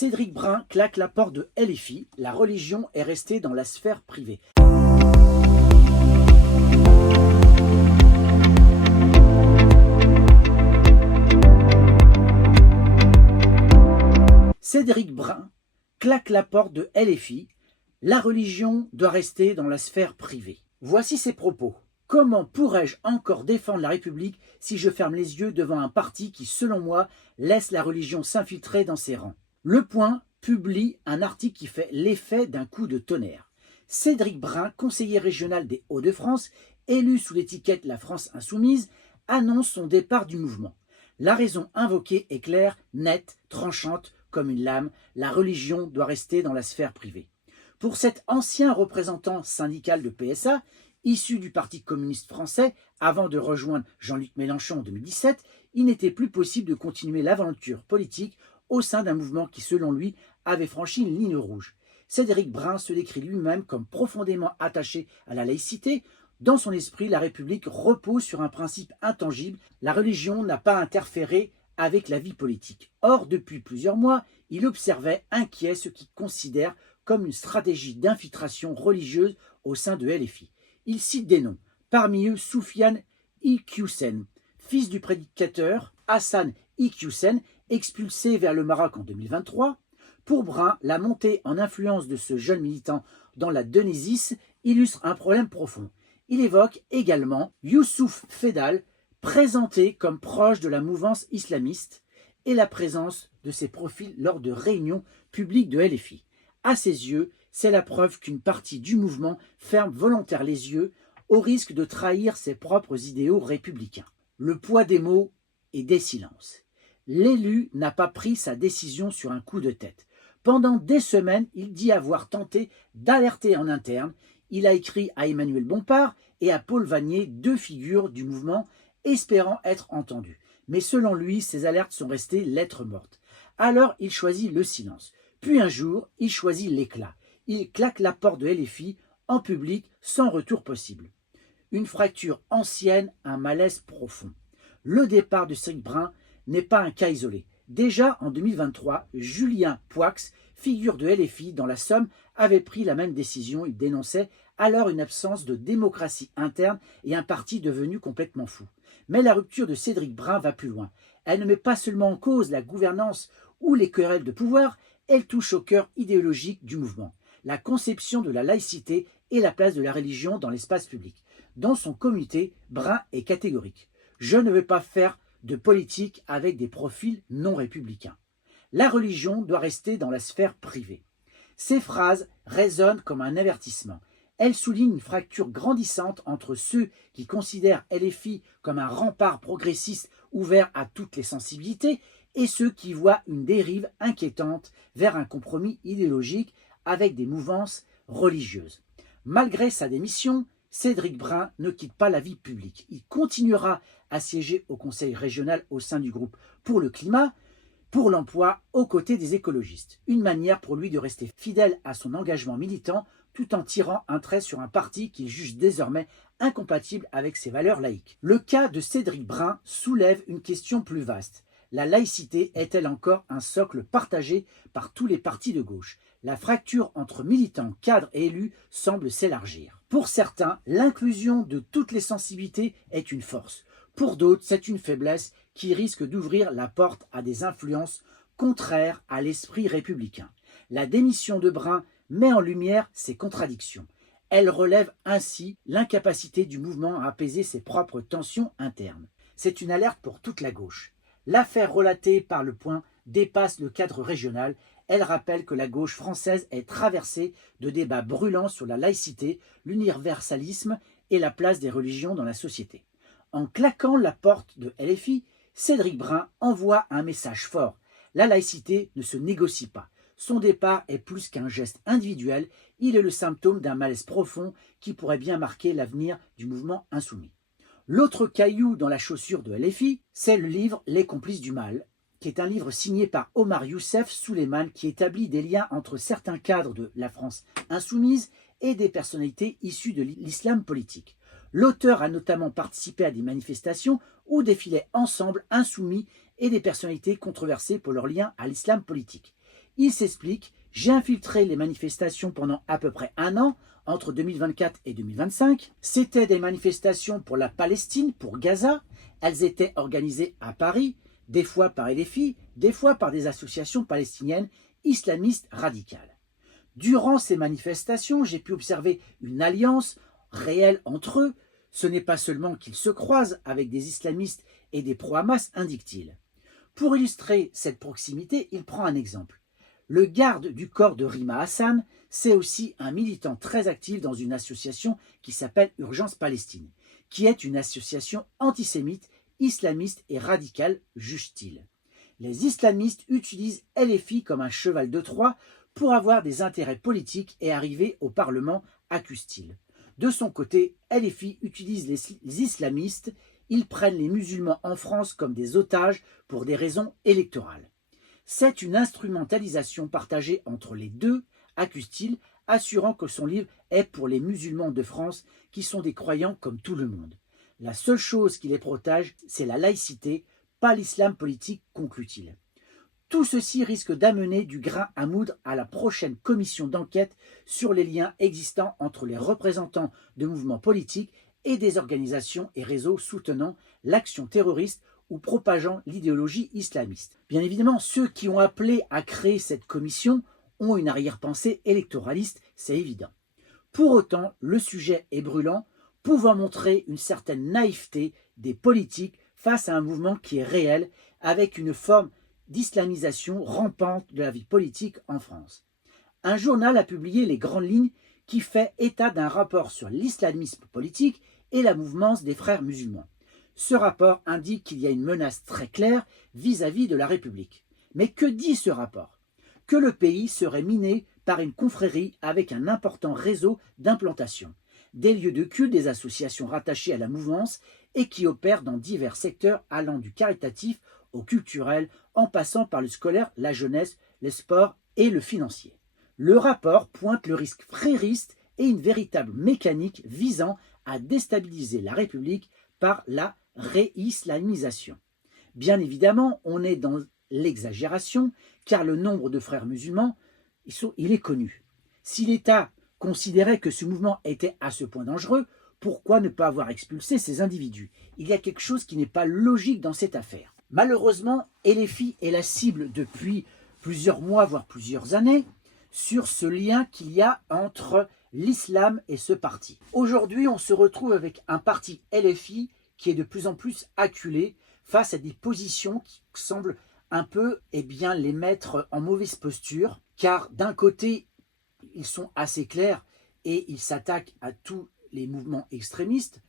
Cédric Brun claque la porte de LFI, la religion est restée dans la sphère privée. Cédric Brun claque la porte de LFI, la religion doit rester dans la sphère privée. Voici ses propos. Comment pourrais-je encore défendre la République si je ferme les yeux devant un parti qui, selon moi, laisse la religion s'infiltrer dans ses rangs? Le Point publie un article qui fait l'effet d'un coup de tonnerre. Cédric Brun, conseiller régional des Hauts-de-France, élu sous l'étiquette La France Insoumise, annonce son départ du mouvement. La raison invoquée est claire, nette, tranchante, comme une lame, la religion doit rester dans la sphère privée. Pour cet ancien représentant syndical de PSA, issu du Parti communiste français, avant de rejoindre Jean-Luc Mélenchon en 2017, il n'était plus possible de continuer l'aventure politique au sein d'un mouvement qui, selon lui, avait franchi une ligne rouge. Cédric Brun se décrit lui-même comme profondément attaché à la laïcité. Dans son esprit, la République repose sur un principe intangible. La religion n'a pas interféré avec la vie politique. Or, depuis plusieurs mois, il observait inquiet ce qu'il considère comme une stratégie d'infiltration religieuse au sein de LFI. Il cite des noms, parmi eux Soufiane Iqiyoussen, fils du prédicateur Hassan Iqiyoussen, expulsé vers le Maroc en 2023. Pour Brun, la montée en influence de ce jeune militant dans la Denizis illustre un problème profond. Il évoque également Youssouf Fedal, présenté comme proche de la mouvance islamiste, et la présence de ces profils lors de réunions publiques de LFI. À ses yeux, c'est la preuve qu'une partie du mouvement ferme volontairement les yeux au risque de trahir ses propres idéaux républicains. Le poids des mots et des silences. L'élu n'a pas pris sa décision sur un coup de tête. Pendant des semaines, il dit avoir tenté d'alerter en interne. Il a écrit à Emmanuel Bompard et à Paul Vannier, deux figures du mouvement, espérant être entendu. Mais selon lui, ces alertes sont restées lettres mortes. Alors, il choisit le silence. Puis un jour, il choisit l'éclat. Il claque la porte de LFI en public sans retour possible. Une fracture ancienne, un malaise profond. Le départ de Cédric Brun n'est pas un cas isolé. Déjà en 2023, Julien Poix, figure de LFI dans la Somme, avait pris la même décision. Il dénonçait alors une absence de démocratie interne et un parti devenu complètement fou. Mais la rupture de Cédric Brun va plus loin. Elle ne met pas seulement en cause la gouvernance ou les querelles de pouvoir, elle touche au cœur idéologique du mouvement, la conception de la laïcité et la place de la religion dans l'espace public. Dans son communiqué, Brun est catégorique. Je ne veux pas faire de politique avec des profils non républicains. La religion doit rester dans la sphère privée. Ces phrases résonnent comme un avertissement. Elles soulignent une fracture grandissante entre ceux qui considèrent LFI comme un rempart progressiste ouvert à toutes les sensibilités et ceux qui voient une dérive inquiétante vers un compromis idéologique avec des mouvances religieuses. Malgré sa démission, Cédric Brun ne quitte pas la vie publique. Il continuera à siéger au conseil régional au sein du groupe pour le climat, pour l'emploi, aux côtés des écologistes. Une manière pour lui de rester fidèle à son engagement militant tout en tirant un trait sur un parti qu'il juge désormais incompatible avec ses valeurs laïques. Le cas de Cédric Brun soulève une question plus vaste. La laïcité est-elle encore un socle partagé par tous les partis de gauche? La fracture entre militants, cadres et élus semble s'élargir. Pour certains, l'inclusion de toutes les sensibilités est une force. Pour d'autres, c'est une faiblesse qui risque d'ouvrir la porte à des influences contraires à l'esprit républicain. La démission de Brun met en lumière ces contradictions. Elle relève ainsi l'incapacité du mouvement à apaiser ses propres tensions internes. C'est une alerte pour toute la gauche. L'affaire relatée par Le Point dépasse le cadre régional. Elle rappelle que la gauche française est traversée de débats brûlants sur la laïcité, l'universalisme et la place des religions dans la société. En claquant la porte de LFI, Cédric Brun envoie un message fort. La laïcité ne se négocie pas. Son départ est plus qu'un geste individuel, il est le symptôme d'un malaise profond qui pourrait bien marquer l'avenir du mouvement insoumis. L'autre caillou dans la chaussure de LFI, c'est le livre Les complices du mal, qui est un livre signé par Omar Youssef Souleymane qui établit des liens entre certains cadres de la France insoumise et des personnalités issues de l'islam politique. L'auteur a notamment participé à des manifestations où défilaient ensemble insoumis et des personnalités controversées pour leur lien à l'islam politique. Il s'explique: j'ai infiltré les manifestations pendant à peu près un an, entre 2024 et 2025. C'était des manifestations pour la Palestine, pour Gaza. Elles étaient organisées à Paris, des fois par LFI, des fois par des associations palestiniennes islamistes radicales. Durant ces manifestations, j'ai pu observer une alliance réelle entre eux. Ce n'est pas seulement qu'ils se croisent avec des islamistes et des pro-Hamas, indique-t-il. Pour illustrer cette proximité, il prend un exemple. Le garde du corps de Rima Hassan, c'est aussi un militant très actif dans une association qui s'appelle Urgence Palestine, qui est une association antisémite, islamiste et radicale, juge-t-il. Les islamistes utilisent LFI comme un cheval de Troie pour avoir des intérêts politiques et arriver au Parlement, accuse-t-il. De son côté, LFI utilise les islamistes, ils prennent les musulmans en France comme des otages pour des raisons électorales. C'est une instrumentalisation partagée entre les deux, accuse-t-il, assurant que son livre est pour les musulmans de France qui sont des croyants comme tout le monde. La seule chose qui les protège, c'est la laïcité, pas l'islam politique, conclut-il. Tout ceci risque d'amener du grain à moudre à la prochaine commission d'enquête sur les liens existants entre les représentants de mouvements politiques et des organisations et réseaux soutenant l'action terroriste ou propageant l'idéologie islamiste. Bien évidemment, ceux qui ont appelé à créer cette commission ont une arrière-pensée électoraliste, c'est évident. Pour autant, le sujet est brûlant, pouvant montrer une certaine naïveté des politiques face à un mouvement qui est réel, avec une forme d'islamisation rampante de la vie politique en France. Un journal a publié les grandes lignes qui fait état d'un rapport sur l'islamisme politique et la mouvance des frères musulmans. Ce rapport indique qu'il y a une menace très claire vis-à-vis de la République. Mais que dit ce rapport? Que le pays serait miné par une confrérie avec un important réseau d'implantation, des lieux de culte, des associations rattachées à la mouvance et qui opèrent dans divers secteurs allant du caritatif au culturel, en passant par le scolaire, la jeunesse, le sport et le financier. Le rapport pointe le risque frériste et une véritable mécanique visant à déstabiliser la République par la réislamisation. Bien évidemment, on est dans l'exagération, car le nombre de frères musulmans, il est connu. Si l'État considérait que ce mouvement était à ce point dangereux, pourquoi ne pas avoir expulsé ces individus? Il y a quelque chose qui n'est pas logique dans cette affaire. Malheureusement, LFI est la cible depuis plusieurs mois, voire plusieurs années, sur ce lien qu'il y a entre l'islam et ce parti. Aujourd'hui, on se retrouve avec un parti LFI qui est de plus en plus acculé face à des positions qui semblent un peu les mettre en mauvaise posture, car d'un côté, ils sont assez clairs et ils s'attaquent à tous les mouvements extrémistes.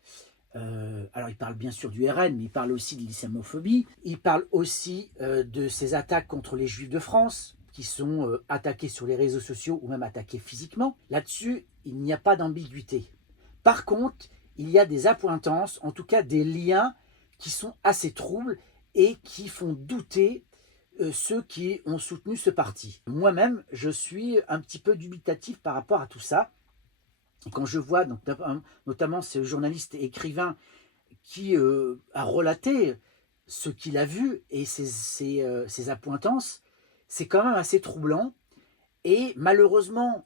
Alors il parle bien sûr du RN, mais il parle aussi de l'islamophobie. Il parle aussi de ces attaques contre les Juifs de France, qui sont attaqués sur les réseaux sociaux ou même attaqués physiquement. Là-dessus, il n'y a pas d'ambiguïté. Par contre, il y a des appointances, en tout cas des liens qui sont assez troubles et qui font douter ceux qui ont soutenu ce parti. Moi-même, je suis un petit peu dubitatif par rapport à tout ça. Quand je vois notamment ce journaliste et écrivain qui a relaté ce qu'il a vu et ses appointances, c'est quand même assez troublant. Et malheureusement,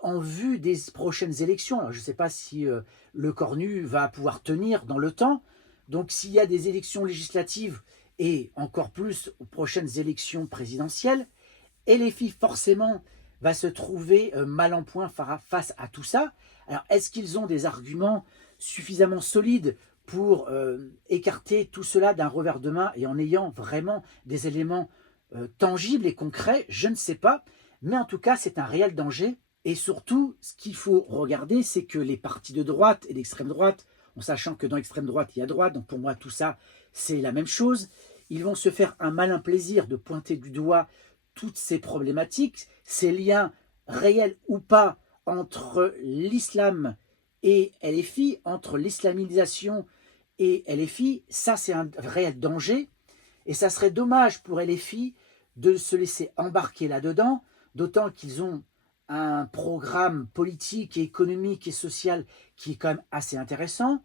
en vue des prochaines élections, alors je ne sais pas si le Cornu va pouvoir tenir dans le temps, donc s'il y a des élections législatives et encore plus aux prochaines élections présidentielles, LFI forcément va se trouver mal en point face à tout ça. Alors est-ce qu'ils ont des arguments suffisamment solides pour écarter tout cela d'un revers de main et en ayant vraiment des éléments tangibles et concrets? Je ne sais pas, mais en tout cas c'est un réel danger. Et surtout, ce qu'il faut regarder, c'est que les partis de droite et d'extrême droite, en sachant que dans l'extrême droite, il y a droite, donc pour moi tout ça, c'est la même chose, ils vont se faire un malin plaisir de pointer du doigt toutes ces problématiques, ces liens réels ou pas entre l'islam et LFI, entre l'islamisation et LFI. Ça, c'est un réel danger. Et ça serait dommage pour LFI de se laisser embarquer là-dedans, d'autant qu'ils ont un programme politique et économique et social qui est quand même assez intéressant.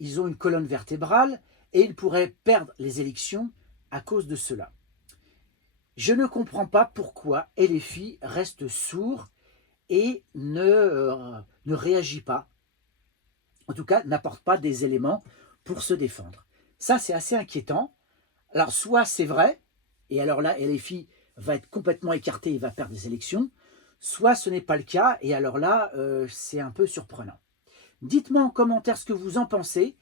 Ils ont une colonne vertébrale et ils pourraient perdre les élections à cause de cela. Je ne comprends pas pourquoi LFI reste sourd et ne réagit pas. En tout cas, n'apporte pas des éléments pour se défendre. Ça, c'est assez inquiétant. Alors, soit c'est vrai, et alors là, LFI va être complètement écarté et va perdre des élections, soit ce n'est pas le cas, et alors là, c'est un peu surprenant. Dites-moi en commentaire ce que vous en pensez.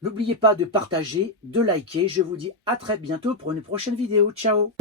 N'oubliez pas de partager, de liker. Je vous dis à très bientôt pour une prochaine vidéo. Ciao!